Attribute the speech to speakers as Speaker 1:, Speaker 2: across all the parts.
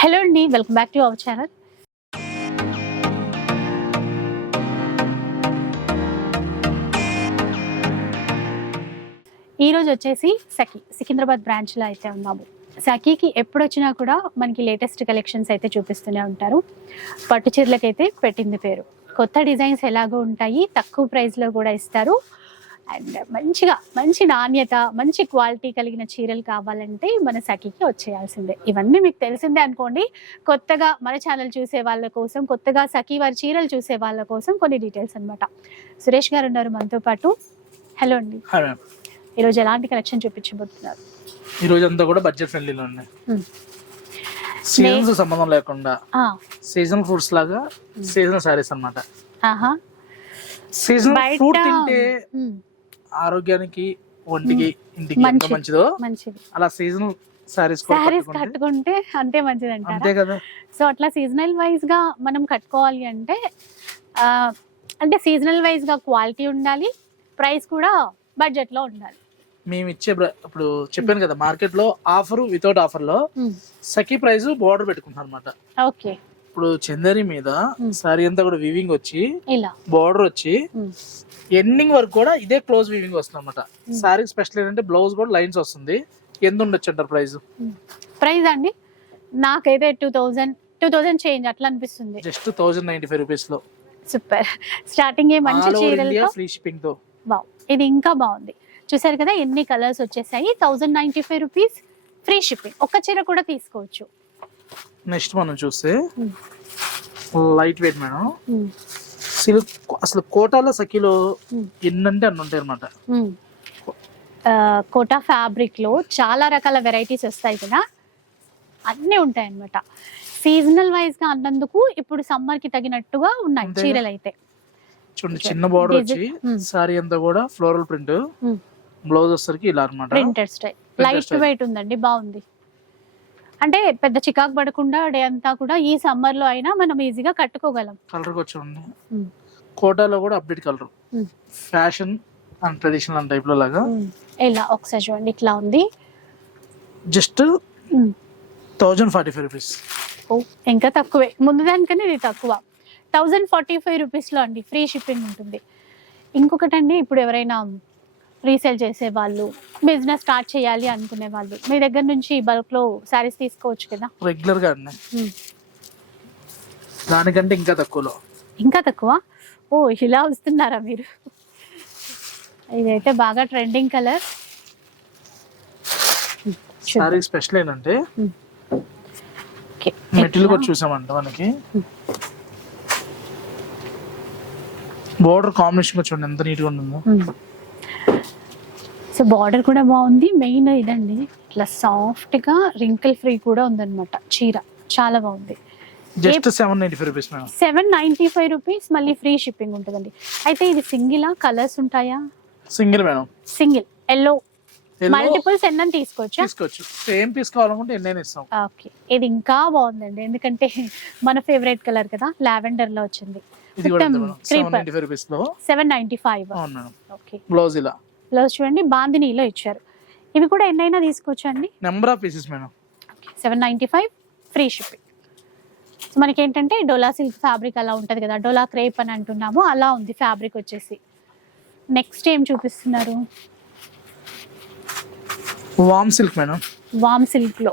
Speaker 1: Hello అండి welcome back to our channel. ఈరోజు వచ్చేసి సఖీ సికింద్రాబాద్ బ్రాంచ్లో అయితే ఉన్నాము. సఖీకి ఎప్పుడు వచ్చినా కూడా మనకి లేటెస్ట్ కలెక్షన్స్ అయితే చూపిస్తూనే ఉంటారు. పట్టు చీరలకైతే పెట్టింది పేరు. కొత్త డిజైన్స్ ఎలాగో ఉంటాయి తక్కువ ప్రైస్లో కూడా ఇస్తారు. అండ్ మంచిగా మంచి నాణ్యత మంచి క్వాలిటీ కలిగిన చీరలు కావాలంటే మన సఖీకి వచ్చేయాల్సిందే. ఇవన్నీ మీకు తెలిసిందే అనుకోండి. కొత్తగా మన ఛానల్ చూసే వాళ్ళ కోసం కొత్తగా సఖీ వారి చీరలు చూసే వాళ్ళ కోసం కొన్ని డీటెయిల్స్ అన్నమాట. సురేష్ గారు ఉన్నారు మనతో పాటు. హలో అండి. ఈరోజు ఎలాంటి కలెక్షన్ చూపించబోతున్నారు?
Speaker 2: ఈ రోజు అంతా కూడా బడ్జెట్ ఫ్రెండ్లీలో ఉన్నాయి. సీజన్స్ సంబంధం లేకుండా.
Speaker 1: ఆ,
Speaker 2: సీజనల్ ఫ్రూట్స్ లాగా సీజనల్ సారీస్ సీజనల్
Speaker 1: బయట
Speaker 2: ఫ్రూట్ తింటే ఆరోగ్యానికి ఒంటికి ఇంటికి ఎంత
Speaker 1: మంచిది.
Speaker 2: అలా సీజనల్ సారీస్ కట్టుకుంటే
Speaker 1: అంతే మంచిది
Speaker 2: అంతే కదా.
Speaker 1: సో అట్లా సీజనల్ వైజ్గా మనం కట్టుకోవాలి అంటే అంటే సీజనల్ వైజ్గా క్వాలిటీ ఉండాలి ప్రైస్ కూడా బడ్జెట్లో ఉండాలి.
Speaker 2: మేము ఇచ్చే ఇప్పుడు చెప్పాను కదా మార్కెట్లో ఆఫర్ వితౌట్ ఆఫర్లో సఖీ ప్రైస్ బోర్డర్ పెట్టుకుంటాం అనమాట
Speaker 1: ఓకే.
Speaker 2: ఇప్పుడు చందేరి మీద. సారీ అంతా కూడా వివింగ్ వచ్చి
Speaker 1: ఇలా.
Speaker 2: బోర్డర్ వచ్చి ఎండింగ్ వరకు కూడా ఇదే క్లోజ్ వీవింగ్ వస్తుంది అనమాట సారీ స్పెషల్ ఏంటంటే బ్లౌజ్ కూడా లైన్స్ వస్తుంది. ఎంత ఉండొచ్చు అంటారు ప్రైస్
Speaker 1: ప్రైస్ అండి? నాకైతే two thousand two thousand change అట్లా అనిపిస్తుంది.
Speaker 2: జస్ట్ థౌజండ్ నైన్టీ ఫైవ్ రూపీస్లో.
Speaker 1: సూపర్ స్టార్టింగ్ ఏ మంచి చీరలతో
Speaker 2: ఫ్రీ షిప్పింగ్తో.
Speaker 1: వావ్ ఇది ఇంకా బాగుంది. చూసారు కదా ఎన్ని కలర్స్ వచ్చేసాయి? Thousand ninety five rupees free shipping ఒక్క చీర కూడా తీసుకోవచ్చు.
Speaker 2: నెక్స్ట్ మనం చూస్తే. లైట్ వెయిట్ మేడం సిల్క్ అసలు కోటాలో సఖీలో. ఎన్నంటే అన్ని ఉంటాయి అనమాట
Speaker 1: కోటా ఫ్యాబ్రిక్లో చాలా రకాల వెరైటీస్ వస్తాయి కదా అన్నీ ఉంటాయి అన్నమాట సీజనల్ వైజ్గా అన్నందుకు ఇప్పుడు సమ్మర్కి తగినట్టుగా ఉన్నాయి. చీరలు అయితే
Speaker 2: చూడండి చిన్న బార్డర్ వచ్చి. సారీ అంతా కూడా ఫ్లోరల్ ప్రింట్. బ్లౌజ్ వచ్చేసరికి ఇలా అనమాట
Speaker 1: ప్రింటెడ్ స్టైల్ లైట్. వెయిట్ ఉందండి బాగుంది అంటే పెద్ద చికాకు పడకుండా డే అంతా కూడా ఈ సమ్మర్లో అయినా మనం ఈజీగా కట్టుకోగలం.
Speaker 2: Colour
Speaker 1: Hmm.
Speaker 2: కోటాలో కూడా update colour. Fashion and traditional టైప్లో లాగా.
Speaker 1: ఇలా ఒకసారి చూడండి ఇట్లా ఉంది.
Speaker 2: Just. Thousand forty five rupees
Speaker 1: ఓ, ఇంకా తక్కువే. ముందు దానికన్నా ఇది తక్కువ. థౌజండ్ ఫార్టీ ఫైవ్ రూపీస్లో అండి ఫ్రీ షిప్పింగ్ ఉంటుంది. ఇంకొకటి అండి ఇప్పుడు ఎవరైనా రీసేల్ చేసే వాళ్ళు బిజినెస్ స్టార్ట్ చేయాలి అనుకునే వాళ్ళు. మీ దగ్గర నుంచి బల్క్లో శారీస్ తీసుకోవచ్చు కదా?
Speaker 2: రెగ్యులర్గా దానికంటే ఇంకా తక్కువలో.
Speaker 1: ఇంకా తక్కువ? ఓ ఇలా వస్తున్నారా మీరు? ఇదైతే బాగా ట్రెండింగ్ కలర్
Speaker 2: సారీ స్పెషల్ ఏంటంటే మెటీరియల్ కూడా చూసామంట మనకి. బోర్డర్ కాంబినేషన్ కూడా చూడండి ఎంత నీట్గా ఉంటుందో.
Speaker 1: సో బార్డర్ కూడా బాగుంది. మెయిన్ ఇదండి. ఇట్లా సాఫ్ట్గా రింకిల్ ఫ్రీ కూడా ఉందన్నమాట. చీర. చాలా బాగుంది.
Speaker 2: Just seven ninety five rupees
Speaker 1: seven ninety five rupees మళ్ళీ ఫ్రీ షిప్పింగ్ ఉంటుందండి. అయితే ఇది సింగిలా కలర్స్ ఉంటాయా?
Speaker 2: Single madam.
Speaker 1: Single. Yellow multiples ఎన్నని తీసుకోవచ్చా?
Speaker 2: తీసుకోవచ్చు. సేమ్ పీస్ కావాలనుకుంటే ఎన్నైనా ఇస్తాం.
Speaker 1: ఓకే. ఇది ఇంకా బాగుందండి. ఎందుకంటే మన ఫేవరెట్ కలర్ కదా. లావెండర్లో వచ్చింది.
Speaker 2: సెవెన్. నైన్టీ ఫైవ్ బ్లౌజ్ ఇలా.
Speaker 1: బ్లౌజ్ చూడండి బాందినీలో ఇచ్చారు. ఇవి కూడా ఎన్నైనా తీసుకోవచ్చు అండి
Speaker 2: number of pieces madam
Speaker 1: seven ninety five free shipping so మనకి ఏంటంటే డోలా సిల్క్ ఫ్యాబ్రిక్ అలా ఉంటుంది కదా డోలా క్రేప్ అని అంటున్నాము అలా ఉంది ఫ్యాబ్రిక్ వచ్చేసి. నెక్స్ట్ ఏం చూపిస్తున్నారు?
Speaker 2: వామ్ సిల్క్ మేడం
Speaker 1: వామ్ సిల్క్లో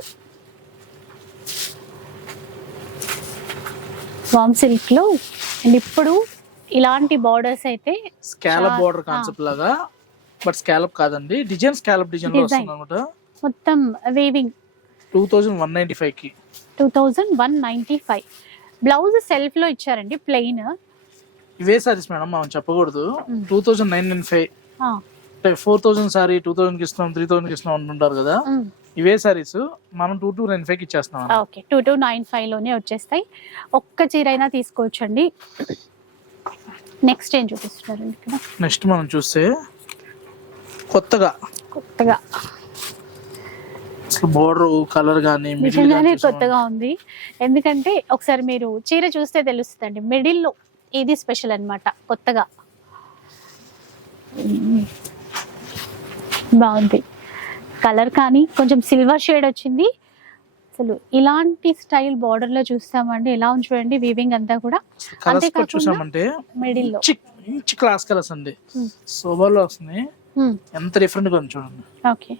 Speaker 1: వామ్ సిల్క్లో అండ్ ఇప్పుడు ఇలాంటి బార్డర్స్ అయితే
Speaker 2: స్కాలప్ బోర్డర్ కాన్సెప్ట్ లాగా బట్ స్కాలప్ కాదండి. Design scallop design. లో. వస్తుంది అనమాట
Speaker 1: మొత్తం weaving
Speaker 2: two thousand one ninety ఫైవ్కి.
Speaker 1: Two thousand one ninety five blouse సెల్ఫ్లో ఇచ్చారండి ప్లెయిన్
Speaker 2: ఇవే సారీస్ మేడం మనం చెప్పకూడదు. Two thousand nine nine five four thousand sorry two థౌసండ్కి ఇస్తున్నాం త్రీ థౌసండ్కి ఇస్తున్నాం అంటుంటారు కదా. ఇవే సారీస్ మనం టూ టూ నైన్ ఫైవ్కి ఇచ్చేస్తున్నాం అన్నమాట.
Speaker 1: ఓకే టూ టూ నైన్ ఫైవ్లోనే వచ్చేస్తాయి. ఒక్క చీర అయినా తీసుకోవచ్చండి. నెక్స్ట్ ఏం చూపిస్తున్నారండి ఇక్కడ?
Speaker 2: నెక్స్ట్ మనం చూస్తే కొత్తగా.
Speaker 1: కొత్తగా.
Speaker 2: బోర్డర్ కలర్ కానీ
Speaker 1: నిజంగానే కొత్తగా ఉంది. ఎందుకంటే ఒకసారి మీరు చీర చూస్తే తెలుస్తుందండి. మిడిల్లో ఇది స్పెషల్ అన్నమాట కొత్తగా. బాగుంది. కలర్ కానీ కొంచెం సిల్వర్ షేడ్ వచ్చింది. అసలు ఇలాంటి స్టైల్ బార్డర్లో చూస్తామండి. ఎలా ఉంది చూడండి వీవింగ్ అంతా కూడా. అంతేకాకుండా-
Speaker 2: చూసామంటే మిడిల్లో. క్లాస్ కలర్స్ అండి. సోబాలో వస్తున్నాయి ఎంత డిఫరెంట్గా ఉంది చూడండి.
Speaker 1: ఓకే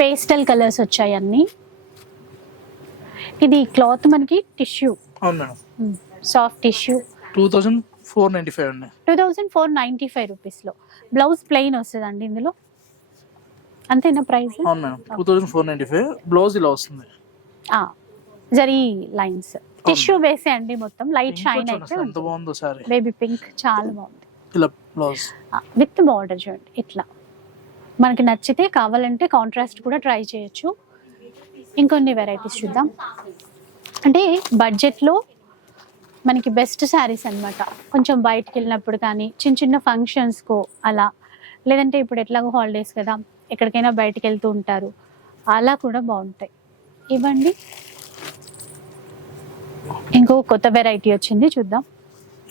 Speaker 1: పేస్టల్ కలర్స్ వచ్చాయి అన్ని. ఇది క్లాత్ మనకి టిష్యూ
Speaker 2: అవును madam.
Speaker 1: Soft tissue
Speaker 2: two thousand four ninety five అండి.
Speaker 1: టూ థౌజండ్ ఫోర్ నైంటీ ఫైవ్ రూపీస్లో బ్లౌజ్ ప్లెయిన్ వస్తుందండి ఇందులో. అంతేనా ప్రైస్
Speaker 2: అవును madam. Two thousand four ninety five blouse ఇలా వస్తుంది.
Speaker 1: జరీ లైన్స్ టిష్యూ వేసే అండి మొత్తం. లైట్ షైన్ అయితే బేబీ పింక్ చాలా బాగుంది.
Speaker 2: ఇలా బ్లౌజ్
Speaker 1: విత్ బార్డర్ చూడండి ఇట్లా. మనకి నచ్చితే కావాలంటే కాంట్రాస్ట్ కూడా ట్రై చేయొచ్చు. ఇంకొన్ని వెరైటీస్ చూద్దాం. అంటే బడ్జెట్లో మనకి బెస్ట్ శారీస్ అన్నమాట. కొంచెం బయటికి వెళ్ళినప్పుడు కానీ చిన్న చిన్న ఫంక్షన్స్కో అలా. లేదంటే ఇప్పుడు ఎట్లాగో హాలిడేస్ కదా ఎక్కడికైనా బయటికి వెళ్తూ ఉంటారు. అలా కూడా బాగుంటాయి. ఇవ్వండి. ఇంకో కొత్త వెరైటీ వచ్చింది చూద్దాం.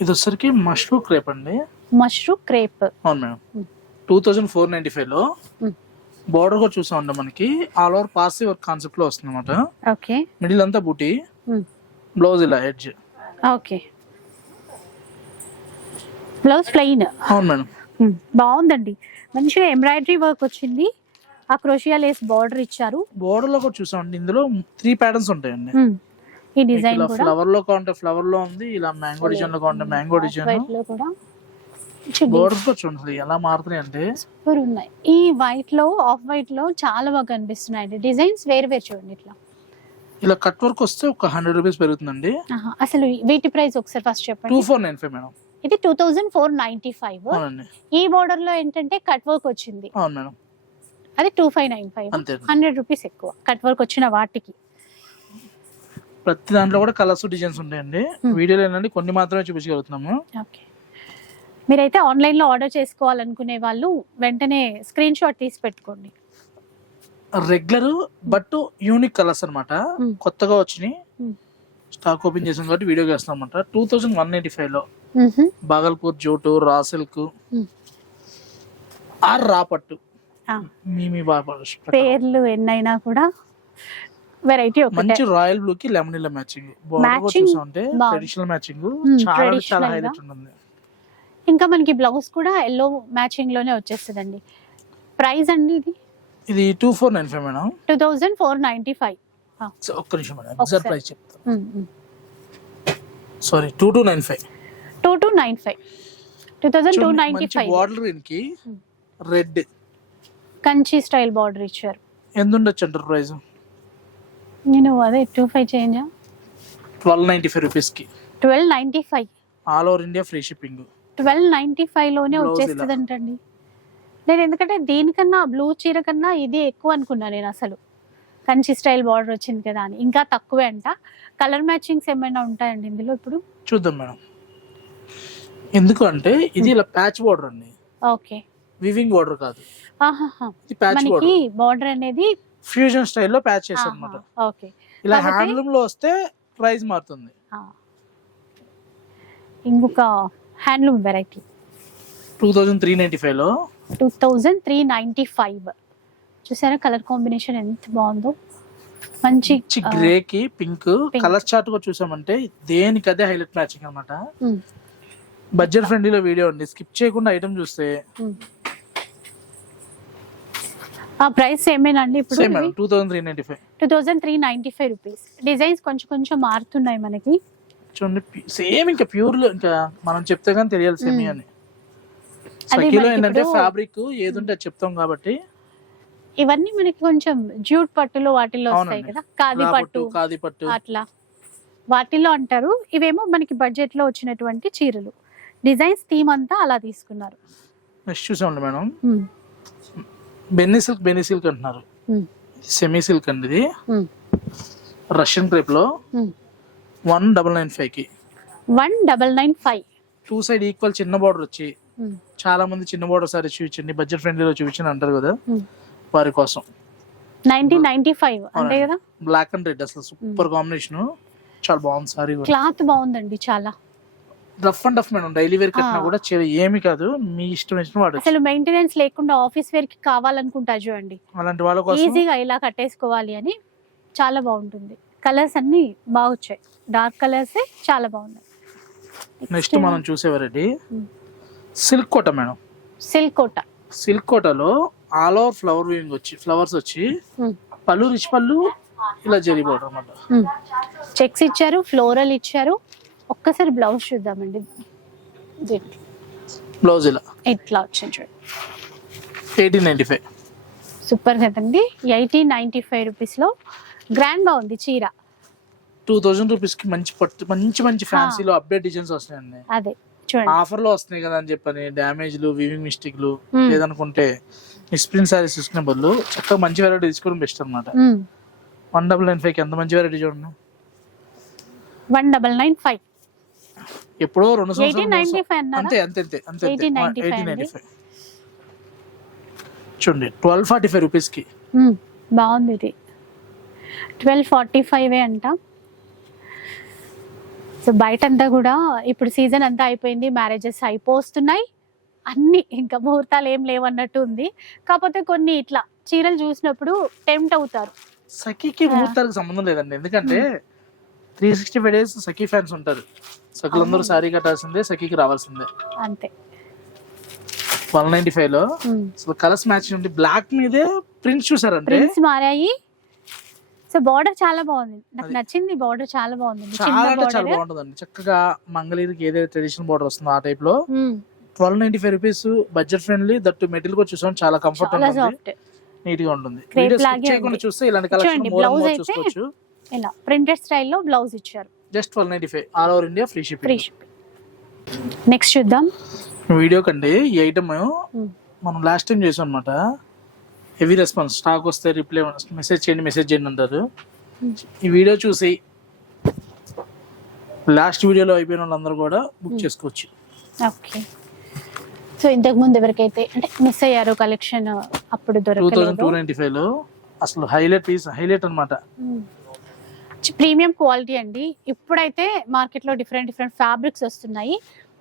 Speaker 2: ఇది వచ్చరికి మష్రూమ్ క్రేప్ అండి.
Speaker 1: Mushroom crepe.
Speaker 2: అవును madam. Two thousand four ninety
Speaker 1: ఫైవ్లో.
Speaker 2: బార్డర్ కూడా చూసా ఉండే మనకి. ఆల్ ఓవర్ పాసి వర్క్ కాన్సెప్ట్లో వస్తుంది అనమాట
Speaker 1: ఓకే.
Speaker 2: మిడిల్ అంతా బూటీ బ్లౌజ్ ఇలా ఎడ్జ్
Speaker 1: ఓకే. బ్లౌజ్ ప్లెయిన్
Speaker 2: అవును మేడం.
Speaker 1: బాగుందండి. మంచిగా ఎంబ్రాయిడరీ వర్క్ వచ్చింది. ఆ క్రోషియా లేస్ బార్డర్ ఇచ్చారు.
Speaker 2: బోర్డర్లో కూడా చూసామండి ఇందులో త్రీ ప్యాటర్న్స్ ఉంటాయండి.
Speaker 1: ఈ డిజైన్
Speaker 2: ఫ్లవర్లో కావాలంటే ఫ్లవర్లో ఉంది ఇలా మ్యాంగో డిజైన్లో కావాలంటే మ్యాంగో
Speaker 1: డిజైన్లో కూడా.
Speaker 2: కూడా చూడండి ఎలా మారుతున్నాయి అంటే.
Speaker 1: సూపర్ ఉన్నాయి ఈ వైట్లో ఆఫ్ వైట్లో చాలా బాగా కనిపిస్తున్నాయండి డిజైన్స్ వేరు వేరు చూడండి ఇట్లా.
Speaker 2: ఇలా కట్ వర్క్ వస్తే ఒక హండ్రెడ్ రూపీస్ పెరుగుతుందండి.
Speaker 1: అసలు వీటి ప్రైస్ ఒకసారి ఫస్ట్
Speaker 2: టూ
Speaker 1: చెప్పండి
Speaker 2: ఫోర్ నైన్ ఫైవ్ మేడం.
Speaker 1: ఇది two thousand four ninety five ఈ బార్డర్లో ఏంటంటే కట్ వర్క్ వచ్చింది.
Speaker 2: అవును మేడం.
Speaker 1: అది two five nine five hundred rupees ఎక్కువ కట్ వర్క్ వచ్చిన వాటికి.
Speaker 2: ప్రతి దాంట్లో కూడా కలర్స్ డిజైన్స్ ఉంటాయండి.
Speaker 1: Hmm.
Speaker 2: వీడియోలో ఏంటంటే కొన్ని మాత్రమే చూపించగలుగుతున్నాము.
Speaker 1: ఓకే. మీరైతే ఆన్లైన్లో ఆర్డర్ చేసుకోవాలనుకునే వాళ్ళు వెంటనే స్క్రీన్ షాట్ తీసి పెట్టుకోండి
Speaker 2: రెగ్యులర్ బట్ యూనిక్ కలర్స్ అన్నమాట
Speaker 1: Hmm.
Speaker 2: కొత్తగా వచ్చినాయి. స్టాక్ ఓపెన్ చేసాం కాబట్టి వీడియో చేస్తాం అనమాట టూ థౌజండ్ వన్ ఎయిటీ ఫైవ్లో బాగల్పూర్ జోటు రా సిల్క్. ఆర్ రా పట్టు
Speaker 1: ఆ.
Speaker 2: మీ మీ బాబా
Speaker 1: పేర్లు ఎన్నైనా కూడా వెరైటీ
Speaker 2: మంచి రాయల్ బ్లూ కి లెమన్ మ్యాచింగ్
Speaker 1: బాగుంది.
Speaker 2: ట్రెడిషనల్ మ్యాచింగ్ చాలా చాలా. హైలైట్ ఉంటుంది
Speaker 1: ఇంకా మనకి బ్లౌజ్ కూడా ఎల్లో మ్యాచింగ్లోనే వచ్చేస్తుందండి. ప్రైస్ అండి ఇది?
Speaker 2: ఇది two four nine five madam.
Speaker 1: Two thousand four ninety five
Speaker 2: ఒక్క నిమిషం మేడం
Speaker 1: ఒకసారి.
Speaker 2: ప్రైస్ చెప్తాను sorry two two nine five
Speaker 1: two two nine five two thousand two ninety five
Speaker 2: బార్డర్కి
Speaker 1: Hmm.
Speaker 2: Red
Speaker 1: Kanchi style border ఇచ్చారు.
Speaker 2: ఎంత ఉండొచ్చు అంటారు ప్రైస్?
Speaker 1: నేను అదే టూ ఫైవ్ చేంజా?
Speaker 2: ట్వెల్వ్ నైన్టీ ఫైవ్ రూపీస్కి.
Speaker 1: Twelve ninety five
Speaker 2: all over India free shipping
Speaker 1: twelve ninety
Speaker 2: ఫైవ్లోనే
Speaker 1: వచ్చేస్తుంది అంటండి నేను ఎందుకంటే దీనికన్నా బ్లూ చీర కన్నా ఇది ఎక్కువ అనుకున్నా నేను అసలు. కంచి స్టైల్ బార్డర్ వచ్చింది కదా అని. ఇంకా తక్కువే అంట. కలర్ మ్యాచింగ్స్ ఏమైనా ఉంటాయండి ఇందులో ఇప్పుడు?
Speaker 2: చూద్దాం మేడం. ఎందుకు అంటే ఇది ఇలా ప్యాచ్ బార్డర్ అండి.
Speaker 1: ఓకే.
Speaker 2: వివింగ్ బార్డర్ కాదు.
Speaker 1: మనకి
Speaker 2: బార్డర్.
Speaker 1: అనేది
Speaker 2: ఫ్యూజన్ స్టైల్లో ప్యాచ్ చేస్తారు అనమాట
Speaker 1: ఓకే.
Speaker 2: ఇలా హ్యాండ్లూమ్లో వస్తే ప్రైస్ మారుతుంది.
Speaker 1: ఇంకొక handloom variety
Speaker 2: two thousand three ninety ఫైవ్లో?
Speaker 1: Two thousand three ninety five చూసారా కలర్ కాంబినేషన్ ఎంత బాగుందో? మంచి
Speaker 2: గ్రే కి పింక్. కలర్ చార్ట్ కూడా చూసామంటే దేనికి అదే హైలైట్ మ్యాచింగ్ అనమాట బడ్జెట్ ఫ్రెండ్లీలో వీడియో ఉంది స్కిప్ చేయకుండా ఐటమ్ చూస్తే.
Speaker 1: ఆ ప్రైస్ ఏమేనా అండి ఇప్పుడు
Speaker 2: same two thousand three ninety five
Speaker 1: two thousand three ninety five rupees designs కొంచెం కొంచెం మారుతున్నాయి మనకి.
Speaker 2: చూడండి సేమ్ ఇంకా ప్యూర్ ఇంకా మనం చెప్తే కానీ తెలియాలి సెమీ. అని. సఖీలో ఏంటంటే ఫ్యాబ్రిక్ ఏది ఉంటే అది చెప్తాం కాబట్టి.
Speaker 1: ఇవన్నీ మనకి కొంచెం జ్యూట్ పట్టులో వాటిల్లో వస్తాయి. కదా కాది పట్టు
Speaker 2: కాది పట్టు.
Speaker 1: అట్లా. వాటిల్లో అంటారు ఇవేమో మనకి బడ్జెట్లో వచ్చినటువంటి చీరలు. డిజైన్స్ థీమ్ అంతా అలా తీసుకున్నారు.
Speaker 2: నెక్స్ట్ చూసామండి madam. Benny silk Benny silk అంటున్నారు. సెమీ సిల్క్ అండి ఇది. రష్యన్
Speaker 1: క్రేప్లో.
Speaker 2: వన్ డబల్ నైన్ ఫైవ్కి.
Speaker 1: One double nine five
Speaker 2: two side equal చిన్న బార్డర్ వచ్చి చాలా మంది చిన్న బార్డర్ సారీ చూపించండి బడ్జెట్ ఫ్రెండ్లీలో చూపించండి అంటారు కదా వారి కోసం.
Speaker 1: నైన్టీన్ నైన్టీ ఫైవ్ అంతే కదా?
Speaker 2: బ్లాక్ అండ్ రెడ్ అసలు సూపర్ కాంబినేషన్ చాలా బాగుంది సారీ
Speaker 1: క్లాత్ బాగుందండి చాలా.
Speaker 2: Rough and rough madam. Daily wear కట్టినా. కూడా ఏమి కాదు. మీ ఇష్టం ఇష్టం వాడు
Speaker 1: అసలు మెయింటెనెన్స్ లేకుండా ఆఫీస్ వేర్కి కావాలనుకుంటా చూడండి.
Speaker 2: అలాంటి వాళ్ళ కోసం?
Speaker 1: ఈజీగా ఇలా కట్టేసుకోవాలి అని చాలా బాగుంటుంది. కలర్స్ అన్ని బాగా వచ్చాయి డార్క్ కలర్స్ చాలా బాగున్నాయి.
Speaker 2: నెక్స్ట్ మనం చూసే variety
Speaker 1: Hmm.
Speaker 2: Silk Kota madam.
Speaker 1: Silk Kota.
Speaker 2: Silk కోటలో ఆల్ ఓవర్ ఫ్లవర్ వీవింగ్ వచ్చి ఫ్లవర్స్ వచ్చి
Speaker 1: Hmm.
Speaker 2: పళ్ళు రిచ్ పళ్ళు ఇలా జరిగిపోవడం అన్నమాట.
Speaker 1: చెక్స్ ఇచ్చారు ఫ్లోరల్ ఇచ్చారు. ఒక్కసారి బ్లౌజ్ చూద్దామండి.
Speaker 2: బ్లౌజ్ ఇలా.
Speaker 1: ఇట్లా వచ్చింది చూడండి
Speaker 2: ఎయిటీన్ నైన్టీ ఫైవ్.
Speaker 1: సూపర్ కదండి. ఎయిటీన్ నైన్టీ ఫైవ్ రూపీస్లో గ్రాండ్గా ఉంది చీర.
Speaker 2: టూ థౌజండ్ రూపీస్కి మంచి పట్టు మంచి మంచి ఫ్యాన్సీలో అప్డేట్ డిజైన్స్ వస్తున్నాయండి.
Speaker 1: అదే చూడండి.
Speaker 2: ఆఫర్లో వస్తున్నాయి కదా అని చెప్పని డ్యామేజ్లు వివింగ్ మిస్టేక్లు. లేదనుకుంటే మిస్ప్రింట్ సారీస్ తీసుకునే బదులు చక్కగా మంచి వెరైటీ తీసుకోవడం బెస్ట్ అనమాట. వన్ డబుల్ నైన్ ఫైవ్ ఎంత మంచి వెరైటీ చూడండి.
Speaker 1: వన్ డబల్ నైన్ ఫైవ్
Speaker 2: ఎప్పుడో రెండు సంవత్సరాలు అంతే అంతే అంతే అంతే.
Speaker 1: 1895
Speaker 2: ఎయిటీన్ నైన్టీ ఫైవ్ చూడండి ట్వెల్వ్ ఫార్టీ ఫైవ్
Speaker 1: రూపీస్కి. బాగుంది ఇది. ట్వెల్వ్ ఫార్టీ ఫైవ్ అంట. సో బయట అంతా కూడా ఇప్పుడు సీజన్ అంతా అయిపోయింది మ్యారేజెస్ అయిపోతున్నాయి అన్ని ఇంకా ముహూర్తాలు ఏం లేవన్నట్టు ఉంది. కాకపోతే కొన్ని ఇట్లా చీరలు చూసినప్పుడు టెంప్ట్ అవుతారు.
Speaker 2: సఖీకి ముహూర్తాలకు సంబంధం లేదండి. ఎందుకంటే three sixty five days Sakhi fans ఉంటారు. సఖులందరూ సారీ కట్టాల్సిందే సఖీకి రావాల్సిందే.
Speaker 1: అంతే.
Speaker 2: వన్ నైన్టీ ఫైవ్లో కలర్స్ మ్యాచ్ బ్లాక్ మీదే ప్రింట్స్ చూసారంటే
Speaker 1: ప్రింట్స్ మారాయి. సో బార్డర్ చాలా బాగుంది. నాకు నచ్చింది బార్డర్ చాలా బాగుంది.
Speaker 2: చాలా అంటే చాలా బాగుంటుందండి. చక్కగా మంగళగిరికి ఏదైతే ట్రెడిషనల్ బార్డర్ వస్తుందో ఆ టైప్లో twelve ninety five rupees budget friendly that material కూడా చూసాం. చాలా కంఫర్ట్ ఉంటుంది నీట్గా ఉంటుంది. చేయకుండా. చూస్తే ఇలాంటి కలెక్షన్
Speaker 1: అయితే
Speaker 2: చూసుకోవచ్చు.
Speaker 1: ఇలా ప్రింటెడ్ స్టైల్లో బ్లౌజ్ ఇచ్చారు.
Speaker 2: Just twelve ninety five all over India free
Speaker 1: free
Speaker 2: shipping
Speaker 1: shipping next చూద్దాం.
Speaker 2: వీడియో కండి ఈ ఐటమ్. మనం లాస్ట్ టైం చేసాం అనమాట హెవీ రెస్పాన్స్ స్టాక్ వస్తే రిప్లై మెసేజ్ చేయండి మెసేజ్ చేయండి అంటారు.
Speaker 1: Hmm.
Speaker 2: ఈ వీడియో చూసి లాస్ట్ వీడియోలో అయిపోయిన వాళ్ళందరూ కూడా బుక్
Speaker 1: Hmm.
Speaker 2: చేసుకోవచ్చు.
Speaker 1: ఓకే. సో ఇంతకు ముందు ఎవరికైతే అంటే మిస్ అయ్యారు కలెక్షన్ అప్పుడు
Speaker 2: టూ థౌసండ్ టూ
Speaker 1: దొరకలేదు
Speaker 2: నైన్టీ ఫైవ్లో అసలు హైలైట్ పీస్ హైలైట్ అనమాట
Speaker 1: ప్రీమియం క్వాలిటీ అండి. ఇప్పుడైతే మార్కెట్లో డిఫరెంట్ డిఫరెంట్ ఫ్యాబ్రిక్స్ వస్తున్నాయి.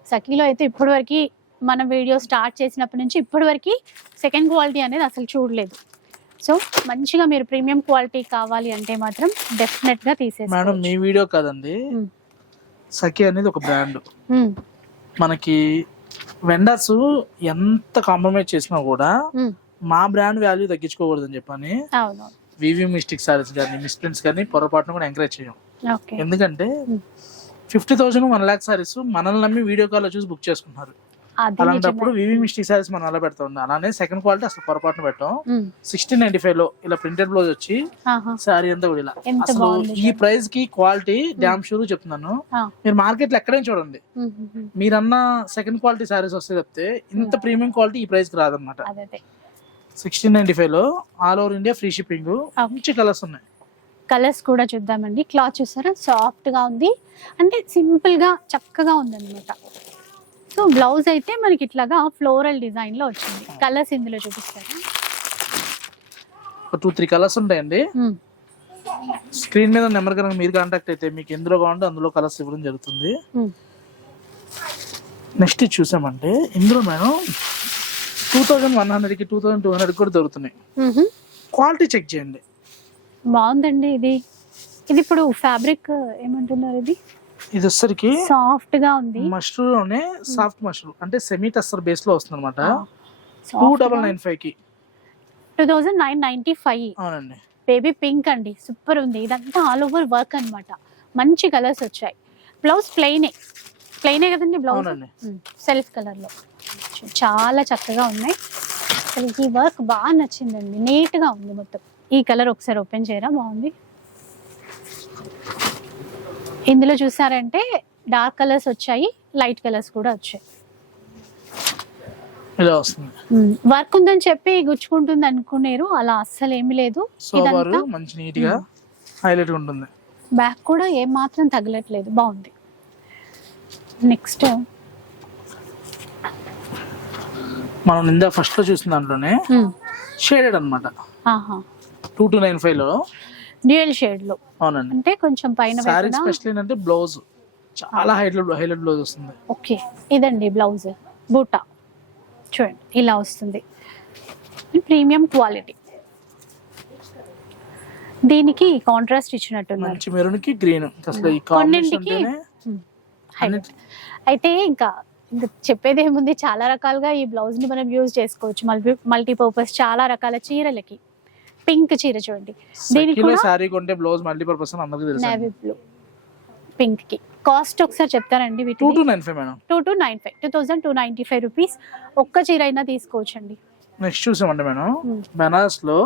Speaker 1: సఖీలో అయితే ఇప్పటి వరకు మన వీడియో స్టార్ట్ చేసినప్పటి నుంచి ఇప్పటి వరకు సెకండ్ క్వాలిటీ అనేది అసలు చూడలేదు సో మంచిగా మీరు ప్రీమియం క్వాలిటీ కావాలి అంటే మాత్రం డెఫినెట్గా
Speaker 2: మేడం
Speaker 1: తీసేసుకోవచ్చు
Speaker 2: మీ వీడియో కాదండి. సఖి అనేది ఒక బ్రాండ్. మనకి వెండర్స్ ఎంత కాంప్రమైజ్ చేసినా కూడా. మా బ్రాండ్ వాల్యూ తగ్గించుకోకూడదని చెప్పని వివి మిస్టేక్ సారీస్ కానీ మిస్ప్రింట్స్ కానీ పొరపాటును కూడా ఎంకరేజ్ చేయం
Speaker 1: ఓకే
Speaker 2: ఎందుకంటే. Fifty thousand one lakh saris మనల్ని నమ్మి వీడియో కాల్ చూసి బుక్ చేసుకుంటున్నారు
Speaker 1: అది
Speaker 2: అలాంటప్పుడు. వివి మిస్టేక్ సారీస్ మనం అలా పెడతాం? అలానే సెకండ్ క్వాలిటీ అసలు పొరపాటున పెట్టాం. సిక్స్టీన్ నైన్టీ ఫైవ్లో ఇలా ప్రింటెడ్ బ్లౌజ్ వచ్చి. సారీ అంతా కూడా ఇలా అసలు ఈ ప్రైస్కి క్వాలిటీ డ్యామ్ షూర్ చెప్తున్నాను. మీరు మార్కెట్లో ఎక్కడైనా చూడండి. మీరన్న సెకండ్ క్వాలిటీ సారీస్ వస్తే చెప్తే ఇంత ప్రీమియం క్వాలిటీ ఈ ప్రైస్కి రాదనమాట సిక్స్టీన్ నైన్టీ ఫైవ్లో all over India free shipping మంచి కలర్స్ ఉన్నాయి.
Speaker 1: కలర్స్ కూడా చూద్దామండి. క్లాత్ చూసారా? సాఫ్ట్గా ఉంది. అంటే సింపుల్గా చక్కగా ఉంది అనమాట సో బ్లౌజ్ అయితే మనకి ఇట్లాగా ఫ్లోరల్ డిజైన్లో వచ్చింది కలర్స్ ఇందులో చూపిస్తారా?
Speaker 2: ఒక టూ త్రీ కలర్స్ ఉంటాయండి. స్క్రీన్ మీద నెంబర్ కనుక మీరు కాంటాక్ట్ అయితే మీకు ఎందులో కావాలంటే అందులో కలర్స్ ఇవ్వడం జరుగుతుంది. నెక్స్ట్ చూసామంటే ఇందులో మేడం టూ థౌజండ్ వన్ హండ్రెడ్కి టూ థౌజండ్ టూ హండ్రెడ్ కూడా దొరుకుతున్నాయి. క్వాలిటీ చెక్ చేయండి.
Speaker 1: బాగుందండి ఇది. ఇది ఇప్పుడు ఫ్యాబ్రిక్ ఏమంటున్నారు ఇది?
Speaker 2: ఇది వచ్చరికి
Speaker 1: సాఫ్ట్గా ఉంది.
Speaker 2: మష్రూమ్లోనే సాఫ్ట్ మష్రూమ్. అంటే సెమీ టస్సర్ బేస్లో వస్తుంది అనమాట టూ డబల్ నైన్ ఫైవ్కి
Speaker 1: two thousand nine ninety five.
Speaker 2: అవునండి.
Speaker 1: బేబీ పింక్ అండి. సూపర్ ఉంది. ఇదంతా ఆల్ ఓవర్ వర్క్ అన్నమాట. మంచి కలర్స్ వచ్చాయి. బ్లౌజ్ ప్లెయినే. ప్లెయినే కదండి బ్లౌజ్? సెల్ఫ్ కలర్లో చాలా చక్కగా ఉన్నాయి. అసలు ఈ వర్క్ బాగా నచ్చిందండి. నీట్గా ఉంది మొత్తం. ఈ కలర్ ఒకసారి ఓపెన్ చేయరా? బాగుంది. ఇందులో చూసారంటే డార్క్ కలర్స్ వచ్చాయి లైట్ కలర్స్ కూడా వచ్చాయి.
Speaker 2: ఇలా వస్తుంది.
Speaker 1: వర్క్ ఉందని చెప్పి గుచ్చుకుంటుంది అనుకునేరు అలా అస్సలు ఏమీ లేదు.
Speaker 2: మంచి నీట్గా హైలైట్ ఉంటుంది.
Speaker 1: బ్యాక్ కూడా ఏం మాత్రం తగలట్లేదు బాగుంది. నెక్స్ట్.
Speaker 2: మనం ఇందా ఫస్ట్లో చూసిన దాంట్లోనే షేడెడ్ అన్నమాట.
Speaker 1: ఆహా.
Speaker 2: టూ టూ నైన్ ఫైవ్లో
Speaker 1: డ్యూయల్ షేడ్లో.
Speaker 2: అవునండి.
Speaker 1: అంటే కొంచెం పైన వైపున
Speaker 2: స్పెషల్ ఏంటంటే బ్లౌజ్ చాలా హైలైట్ హైలైట్ బ్లౌజ్ వస్తుంది.
Speaker 1: ఓకే ఇదండి బ్లౌజ్ బూటా. చూడండి ఇలా వస్తుంది. ప్రీమియం క్వాలిటీ దీనికి కాంట్రాస్ట్ ఇచ్చినట్టున్నారు.
Speaker 2: మంచి మెరూన్కి గ్రీన్ అసలు ఈ కాంబినేషన్
Speaker 1: కొన్నింటికి Hmm. అయితే ఇంకా ఇంకా చెప్పేది ఏముంది? చాలా రకాలుగా ఈ బ్లౌజ్ని మనం యూజ్ చేసుకోవచ్చు. మల్టీ మల్టీపర్పస్ చాలా రకాల చీరలకి. పింక్ చీర చూడండి. దీనికి కూడా
Speaker 2: శారీ కొంటే బ్లౌజ్ మల్టీపర్పస్ అని అందరికీ తెలుసు?
Speaker 1: నేవీ బ్లూ పింక్కి. కాస్ట్ ఒకసారి చెప్తారండి
Speaker 2: టూ
Speaker 1: వీటి
Speaker 2: two nine five madam
Speaker 1: two two nine five two thousand two ninety five rupees ఒక్క చీర అయినా తీసుకోవచ్చండి.
Speaker 2: నెక్స్ట్ చూసామండి మేడం
Speaker 1: Hmm.
Speaker 2: బెనారస్లో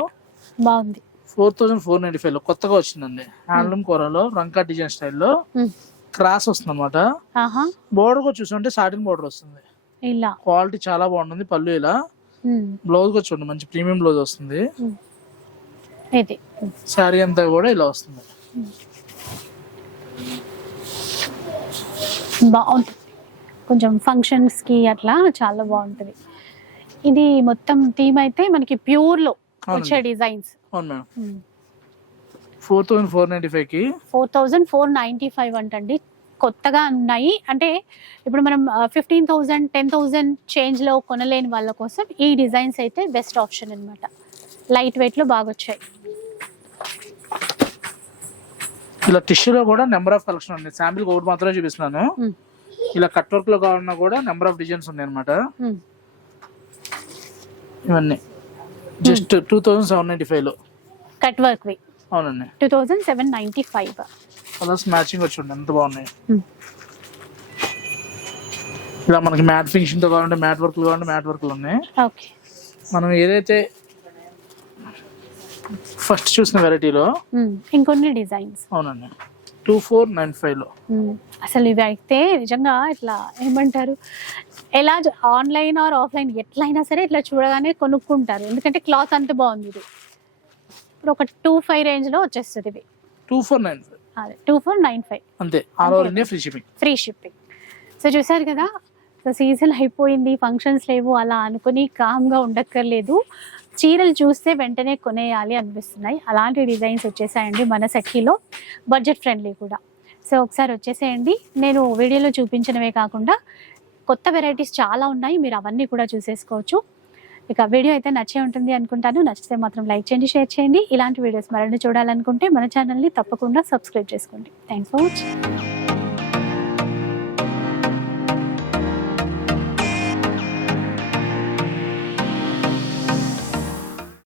Speaker 1: బాగుంది.
Speaker 2: ఫోర్ థౌసండ్ ఫోర్ నైన్టీ ఫైవ్లో కొత్తగా వచ్చిందండి. హ్యాండ్లూమ్ కూరలో రంకా డిజైన్ స్టైల్లో
Speaker 1: Hmm.
Speaker 2: క్రాస్ వస్తుంది అనమాట
Speaker 1: ఆహా.
Speaker 2: బోర్డర్ కూడా చూసుకుంటే సాటిన్ బోర్డర్ వస్తుంది.
Speaker 1: ఇలా.
Speaker 2: క్వాలిటీ చాలా బాగుంటుంది పళ్ళు ఇలా. బ్లౌజ్ కూడా చూడండి మంచి ప్రీమియం బ్లౌజ్ వస్తుంది.
Speaker 1: ఇది.
Speaker 2: శారీ అంతా కూడా ఇలా వస్తుంది.
Speaker 1: బాగుంటుంది. కొంచెం ఫంక్షన్స్కి అట్లా చాలా బాగుంటుంది. ఇది మొత్తం థీమ్ అయితే మనకి ప్యూర్లో వచ్చే డిజైన్స్.
Speaker 2: అవును madam. Four thousand four ninety ఫైవ్కి
Speaker 1: four thousand four ninety five అంటండి. కొత్తగా ఉన్నాయి. అంటే ఇప్పుడు మనం ఫిఫ్టీన్ థౌజండ్ టెన్ థౌజండ్ చేంజ్లో కొనలేని వాళ్ళ కోసం ఈ డిజైన్స్ అయితే బెస్ట్ ఆప్షన్ అన్నమాట. లైట్ వెయిట్లో బాగా వచ్చాయి
Speaker 2: ఇలా టిష్యూలో కూడా నెంబర్ ఆఫ్ కలెక్షన్ ఉంది శాంపిల్ ఒకటి మాత్రమే చూపిస్తున్నాను. ఇలా కట్ వర్క్లో కావాలన్నా కూడా నెంబర్ ఆఫ్ డిజైన్స్ ఉన్నాయి అనమాట. ఇవన్నీ. Just two thousand seven ninety ఫైవ్లో.
Speaker 1: కట్ వర్క్వి
Speaker 2: అవునండి.
Speaker 1: Two thousand seven ninety five
Speaker 2: colours matching వచ్చి ఉండే ఎంత బాగున్నాయి. ఇలా మనకి మ్యాట్ ఫినిషింగ్తో కావాలంటే మ్యాట్ వర్క్ కావాలంటే మ్యాట్ వర్క్లు ఉన్నాయి. మనం ఏదైతే ఫస్ట్ చూసిన వెరైటీలో?
Speaker 1: ఇంకొన్ని డిజైన్స్.
Speaker 2: అవునండి. టూ ఫోర్ నైన్ ఫైవ్లో
Speaker 1: అసలు ఇవి అయితే నిజంగా ఇట్లా ఏమంటారు? ఎలా ఆన్లైన్ ఆర్ ఆఫ్లైన్ ఎట్లయినా సరే ఇట్లా చూడగానే కొనుక్కుంటారు. ఎందుకంటే క్లాత్ అంత బాగుంది ఇది. ఇప్పుడు ఒక టూ ఫైవ్ రేంజ్లో వచ్చేస్తుంది ఇవి
Speaker 2: టూ ఫోర్ నైన్ ఫైవ్.
Speaker 1: అదే టూ ఫోర్ నైన్ ఫైవ్.
Speaker 2: అంతే. All over India free shipping.
Speaker 1: Free shipping. So చూసారు కదా సో సీజన్ అయిపోయింది ఫంక్షన్స్ లేవు అలా అనుకుని కామ్గా ఉండక్కర్లేదు. చీరలు చూస్తే వెంటనే కొనేయాలి అనిపిస్తున్నాయి. అలాంటి డిజైన్స్ వచ్చేసాయండి మన సఖీలో బడ్జెట్ ఫ్రెండ్లీ కూడా. సో ఒకసారి వచ్చేసేయండి. నేను వీడియోలో చూపించినవే కాకుండా కొత్త వెరైటీస్ చాలా ఉన్నాయి. మీరు అవన్నీ కూడా చూసేసుకోవచ్చు. ఇక వీడియో అయితే నచ్చే ఉంటుంది అనుకుంటాను. నచ్చితే మాత్రం లైక్ చేయండి షేర్ చేయండి. ఇలాంటి వీడియోస్ మరిన్ని చూడాలనుకుంటే మన ఛానల్ని తప్పకుండా సబ్స్క్రైబ్ చేసుకోండి. Thanks for watching